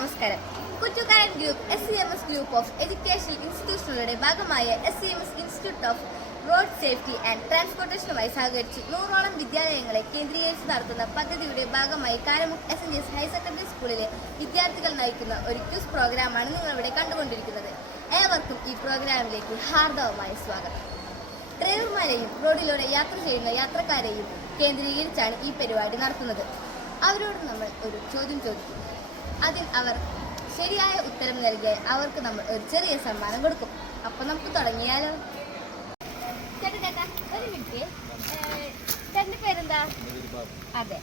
നമസ്കാരം. Kuttukaran group SCMS group of educational ഇൻസ്റ്റിറ്റ്യൂഷനുകളുടെ ഭാഗമായ SCMS institute of road safety and ട്രാൻസ്പോർട്ടേഷനുമായി സഹകരിച്ച് 100ഓളം വിദ്യാലയങ്ങളെ കേന്ദ്രീകരിച്ച് നടത്തുന്ന പദ്ധതിയുടെ ഭാഗമായി കാരമുക്ക് SNGS ഹയർ സെക്കൻഡറി സ്കൂളിലെ വിദ്യാർത്ഥികൾ നയിക്കുന്ന ഒരു ക്വിസ് പ്രോഗ്രാമാണ് നിങ്ങളിവിടെ കണ്ടുകൊണ്ടിരിക്കുന്നത്. ഏവർക്കും ഈ പ്രോഗ്രാമിലേക്ക് ഹാർദവമായ സ്വാഗതം. ഡ്രൈവർമാരെയും റോഡിലൂടെ യാത്ര ചെയ്യുന്ന യാത്രക്കാരെയും കേന്ദ്രീകരിച്ചാണ് ഈ പരിപാടി നടത്തുന്നത്. അവരോട് നമ്മൾ ഒരു ചോദ്യം ചോദിക്കും. അതിൽ അവർ ശരിയായ ഉത്തരം നൽകിയാൽ അവർക്ക് നമ്മൾ ഒരു ചെറിയ സമ്മാനം കൊടുക്കും. അപ്പൊ നമുക്ക് തുടങ്ങിയാലോ? ഒരു മിനിറ്റ്, ചേട്ടൻ്റെ പേരെന്താ? അതെ,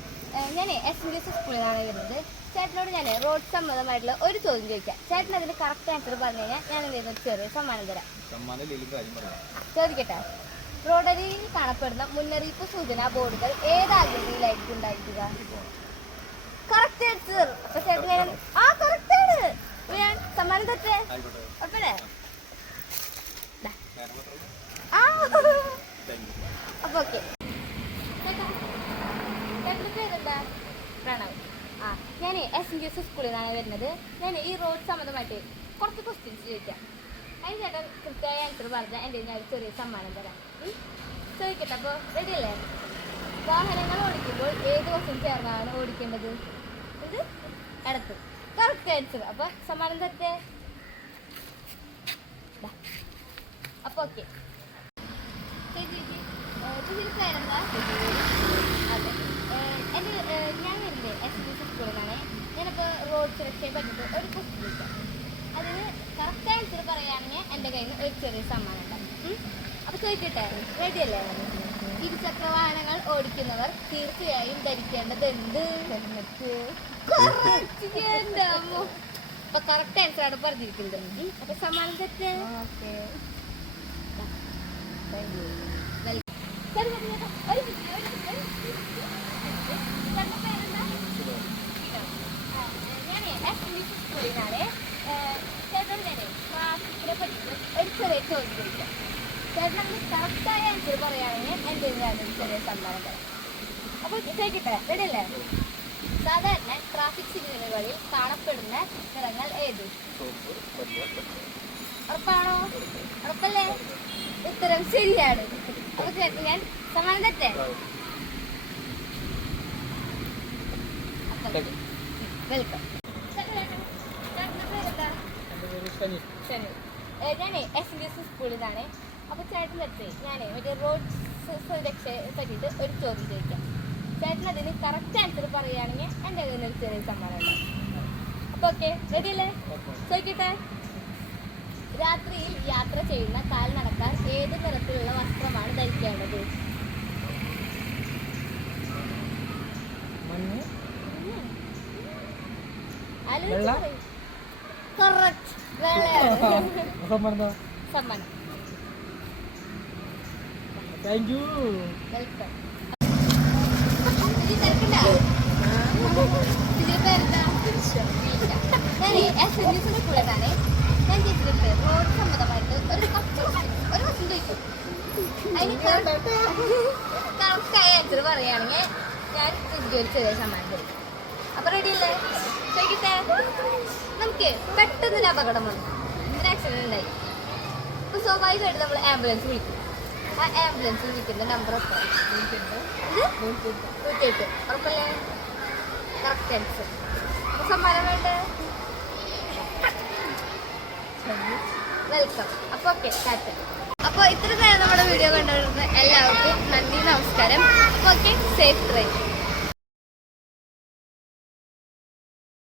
ഞാൻ SNGS സ്കൂളിൽ നിന്നാണ് വരുന്നത്. ചേട്ടനോട് ഞാൻ റോഡ് സംബന്ധമായിട്ടുള്ള ഒരു ചോദ്യം ചോദിക്കാം. ചേട്ടൻ അതിന് കറക്റ്റ് ആൻസർ പറഞ്ഞു കഴിഞ്ഞാൽ ഞാൻ എന്തെങ്കിലും ഒരു ചെറിയ സമ്മാനം തരാം. ചോദിക്കട്ടെ, റോഡരികിൽ കാണപ്പെടുന്ന മുന്നറിയിപ്പ് സൂചനാ ബോർഡുകൾ ഏതാകൃതിയിലായിരിക്കും ഉണ്ടായിരിക്കുക? Correct answer. അപ്പൊ ചേട്ടൻ കറക്റ്റ് ആണ്. ഞാൻ സമ്മാനം തരട്ടെ? ഉറപ്പല്ലേ? അപ്പൊ ഓക്കെ. ചേട്ടൻ്റെ പേരെന്താ? പ്രണവ്. ഞാൻ SNGS സ്കൂളിൽ നിന്നാണ് വരുന്നത്. ഞാൻ ഈ റോഡ് സംബന്ധമായിട്ട് കുറച്ച് ക്വസ്റ്റ്യൻസ് ചോദിക്കാം. അതിന് ചേട്ടൻ കൃത്യമായ ആൻസർ പറഞ്ഞാൽ എൻ്റെ ഞാൻ ചെറിയ സമ്മാനം തരാം. ചോദിക്കട്ടെ, അപ്പോൾ റെഡി അല്ലേ? വാഹനങ്ങൾ ഓടിക്കുമ്പോൾ ഏത് വശം ചേർന്നാണ് ഓടിക്കേണ്ടത്? ഇത് ഇടത്ത്. Correct answer. അപ്പോൾ സമ്മാനം തരട്ടെ? അപ്പോൾ ഓക്കെ. പേരെന്താ? അതെ, ഞാൻ വരുന്നത് SNGS സ്കൂളിൽ നിന്നാണ്. ഞാനിപ്പോൾ റോഡ് സുരക്ഷയെ പറ്റിയിട്ട് ഒരു ക്വസ്റ്റ്യൻ ചോദിക്കാം. അതിന് കറക്റ്റ് ആൻസർ പറയുകയാണെങ്കിൽ എൻ്റെ കയ്യിൽ നിന്ന് ഒരു ചെറിയ സമ്മാനം ഉണ്ടാകും. അപ്പോൾ ചോദിക്കട്ടെ, റെഡി അല്ലേ? ഇരുചക്ര വാഹനങ്ങൾ ഓടിക്കുന്നവർ തീർച്ചയായും ധരിക്കേണ്ടത് എന്ത്? അപ്പൊ കറക്റ്റ് ആൻസർ ആണ് പറഞ്ഞിരിക്കുന്നത്. അപ്പൊ സമ്മാനം തെറ്റ്. ഞാൻ SNGS സ്കൂളിൽ നിന്നാണ്. ചേട്ടൻ ഞാൻ ട്രാഫിക്കിനെ പറ്റിയിട്ട് ഒരു ചെറിയ ചോദ്യം ചോദിക്കാം. ചേട്ടൻ കറക്റ്റായ ആൻസർ പറയുകയാണെങ്കിൽ എൻ്റെ ചെറിയ സമ്മാനം തരാം. അപ്പോൾ ചോദിക്കട്ടെ, റെഡി അല്ലേ? സാധാരണ ട്രാഫിക് സിഗ്നലുകളിൽ കാണപ്പെടുന്ന നിറങ്ങൾ ഏത്? ഉറപ്പാണോ? ഉറപ്പല്ലേ? ഉത്തരം ശരിയാണ്. അപ്പോൾ ചേട്ടൻ ഞാൻ സമ്മാനം തരട്ടെ? വെൽക്കം. ഞാൻ SNGS സ്കൂളിൽ നിന്നാണ്. അപ്പോൾ ചേട്ടൻ അടുത്ത് ഞാൻ മറ്റേ റോഡ് സുരക്ഷയെ പറ്റിയിട്ട് ഒരു ചോദ്യം ചോദിക്കാം. ചേട്ടൻ അതിന് കറക്റ്റ് ആൻസർ പറയുകയാണെങ്കിൽ എൻ്റെ കയ്യിൽ നിന്ന് ചെറിയ സമ്മാനം ഉണ്ടാവും. അപ്പോൾ ഓക്കെ, റെഡി അല്ലേ? ചോദിക്കട്ടെ, രാത്രിയിൽ യാത്ര ചെയ്യുന്ന കാൽനടക്കാർ ഏത് നിറത്തിലുള്ള വസ്ത്രമാണ് ധരിക്കേണ്ടത്? കറക്റ്റ്, വെള്ളയാണ് സമ്മാനം. Thank you. വെൽക്കം. ഞാൻ SNGS സ്കൂളിലാണ്. ഞാൻ ചെയ്തിട്ട് റോഡ് സംബന്ധമായിട്ട് ഒരു ക്വസ്റ്റ്യൻ ചോദിക്കും. അതിന് കറക്റ്റായ ആൻസർ പറയുകയാണെങ്കിൽ ഞാൻ ഒരു ചെറിയ സമ്മാനം തരും. അപ്പൊ റെഡി അല്ലേ? ചോദിക്കട്ടെ, നമുക്ക് പെട്ടെന്നൊരു അപകടം വന്നു, ഒരു ആക്സിഡന്റ് ഉണ്ടായി. അപ്പൊ സ്വാഭാവികമായിട്ട് നമ്മൾ ആംബുലൻസ് വിളിക്കും. ആ ആംബുലൻസ് വിളിക്കുന്ന നമ്പർ എത്ര? 108. ഉറപ്പല്ലേ? Correct answer. അപ്പൊ സമ്മാനം വേണ്ടേ? വെൽക്കം. അപ്പോൾ ഓക്കെ, ടാറ്റ. അപ്പോൾ ഇത്ര നേരം നമ്മുടെ വീഡിയോ കണ്ടുകൊണ്ടിരുന്ന എല്ലാവർക്കും നന്ദി, നമസ്കാരം. അപ്പോൾ ഓക്കെ, സേഫ് ഡ്രൈവ്.